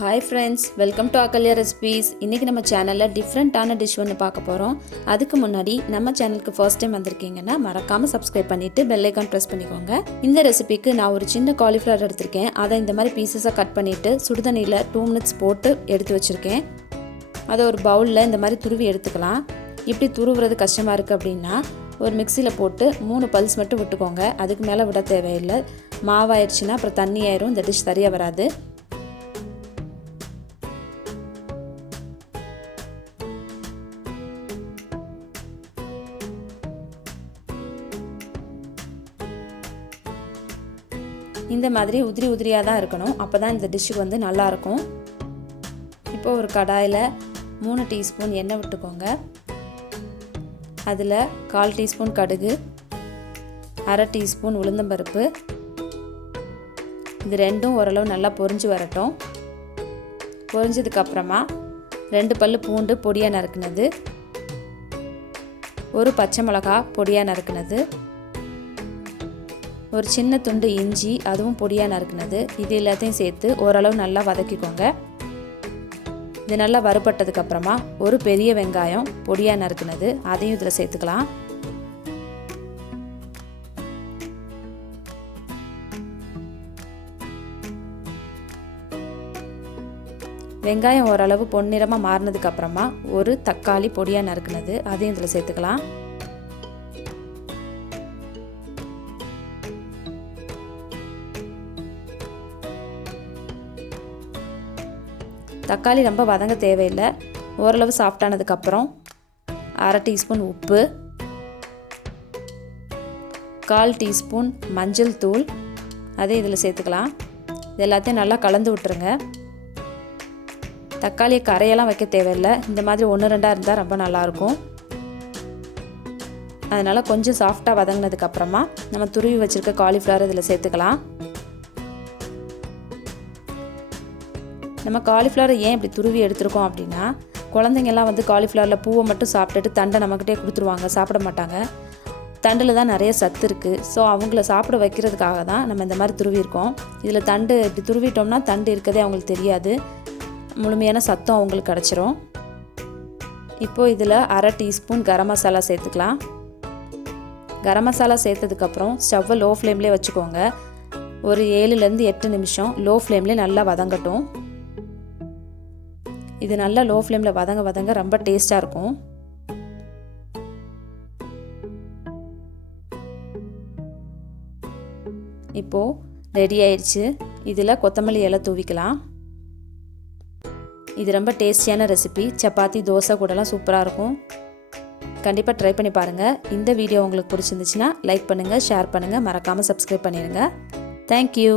Hi friends, welcome to Akalyah recipes. இன்னைக்கு நம்ம சேனல்ல டிஃபரண்டான டிஷ் ஒன்னு பார்க்க போறோம். அதுக்கு முன்னாடி நம்ம சேனலுக்கு ஃபர்ஸ்ட் டைம் வந்திருக்கீங்கன்னா மறக்காம Subscribe பண்ணிட்டு bell icon press பண்ணிக்கோங்க. இந்த ரெசிபிக்கு நான் ஒரு சின்ன காலிஃப்ளவர் எடுத்துர்க்கேன். அதை இந்த மாதிரி பீசஸா கட் பண்ணிட்டு சுடுதண்ணில 2 minutes போட்டு எடுத்து வச்சிருக்கேன். அதை ஒரு பவுல்ல இந்த மாதிரி துருவி எடுத்துக்கலாம். இப்படி துருவுறது கஷ்டமா இருக்கு அப்படினா ஒரு மிக்ஸில போட்டு 3 பல்ஸ் மட்டும் விட்டுக்கோங்க. அதுக்கு மேல விட தேவையில்லை. மாவாயிருச்சுனா அப்புறம் தண்ணி ஆயிரும். இந்த டிஷ் சரியா வராது. இந்த மாதிரி உதிரி உதிரியா தான் இருக்கணும். அப்பதான் இந்த டிஷ்க்கு வந்து நல்லா இருக்கும். இப்போ ஒரு கடாயில 3 டீஸ்பூன் எண்ணெய் விட்டுக்கோங்க. அதுல 1/4 டீஸ்பூன் கடுகு, 1/2 டீஸ்பூன் உளுந்தம்பருப்பு. இது ரெண்டும் ஓரளவு நல்லா பொரிஞ்சு வரட்டும். பொரிஞ்சதுக்கு அப்புறமா 2 பல்லு பூண்டு பொடியா நறுக்குனது, ஒரு பச்சை மிளகாய் பொடியா நறுக்குனது, ஒரு சின்ன துண்டு இஞ்சி அதுவும் பொடியா நறுக்குனது. இது எல்லாத்தையும் சேர்த்து ஓரளவு நல்லா வதக்கிக்கோங்க. இது நல்லா வறுபட்டதுக்கு அப்புறமா ஒரு பெரிய வெங்காயம் பொடியா நறுக்குனது அதையும் இதில் சேர்த்துக்கலாம். வெங்காயம் ஓரளவு பொன்னிறமா மாறினதுக்கு அப்புறமா ஒரு தக்காளி பொடியா நறுக்குனது அதையும் இதில் சேர்த்துக்கலாம். தக்காளி ரொம்ப வதங்க தேவையில்லை. ஓரளவு சாஃப்டானதுக்கு அப்புறம் 1/2 டீஸ்பூன் உப்பு, 1/4 டீஸ்பூன் மஞ்சள் தூள் அதை இதில் சேர்த்துக்கலாம். இது எல்லாத்தையும் நல்லா கலந்து விட்டுருங்க. தக்காளியை கரையெல்லாம் வைக்க தேவையில்லை. இந்த மாதிரி 1-2 இருந்தால் ரொம்ப நல்லாயிருக்கும். அதனால் கொஞ்சம் சாஃப்டாக வதங்கினதுக்கு அப்புறமா நம்ம துருவி வச்சுருக்க காலிஃப்ளவர் இதில் சேர்த்துக்கலாம். நம்ம காலிஃப்ளவரை ஏன் இப்படி துருவி எடுத்துருக்கோம் அப்படின்னா, குழந்தைங்கள்லாம் வந்து காலிஃப்ளவரில் பூவை மட்டும் சாப்பிட்டுட்டு தண்டை நம்மக்கிட்டே கொடுத்துருவாங்க, சாப்பிட மாட்டாங்க. தண்டில் தான் நிறைய சத்து இருக்குது. ஸோ அவங்கள சாப்பிட வைக்கிறதுக்காக தான் நம்ம இந்த மாதிரி துருவிருக்கோம். இதில் தண்டு இப்படி துருவிட்டோம்னா தண்டு இருக்கதே அவங்களுக்கு தெரியாது. முழுமையான சத்தம் அவங்களுக்கு கிடச்சிரும். இப்போது இதில் 1/2 டீஸ்பூன் கரம் மசாலா சேர்த்துக்கலாம். கரம் மசாலா சேர்த்ததுக்கப்புறம் ஸ்டவ்வை லோ ஃப்ளேம்லேயே வச்சுக்கோங்க. ஒரு 7லேருந்து 8 நிமிஷம் லோ ஃப்ளேம்லேயே நல்லா வதங்கட்டும். இது நல்லா லோ ஃப்ளேமில் வதங்க ரொம்ப டேஸ்ட்டாக இருக்கும். இப்போது ரெடி ஆயிடுச்சு. இதில் கொத்தமல்லி இலை தூவிக்கலாம். இது ரொம்ப டேஸ்டியான ரெசிபி. சப்பாத்தி, தோசை கூடலாம் சூப்பராக இருக்கும். கண்டிப்பாக ட்ரை பண்ணி பாருங்கள். இந்த வீடியோ உங்களுக்கு பிடிச்சிருந்துச்சுன்னா லைக் பண்ணுங்கள், ஷேர் பண்ணுங்கள், மறக்காமல் Subscribe பண்ணிடுங்க. தேங்க்யூ.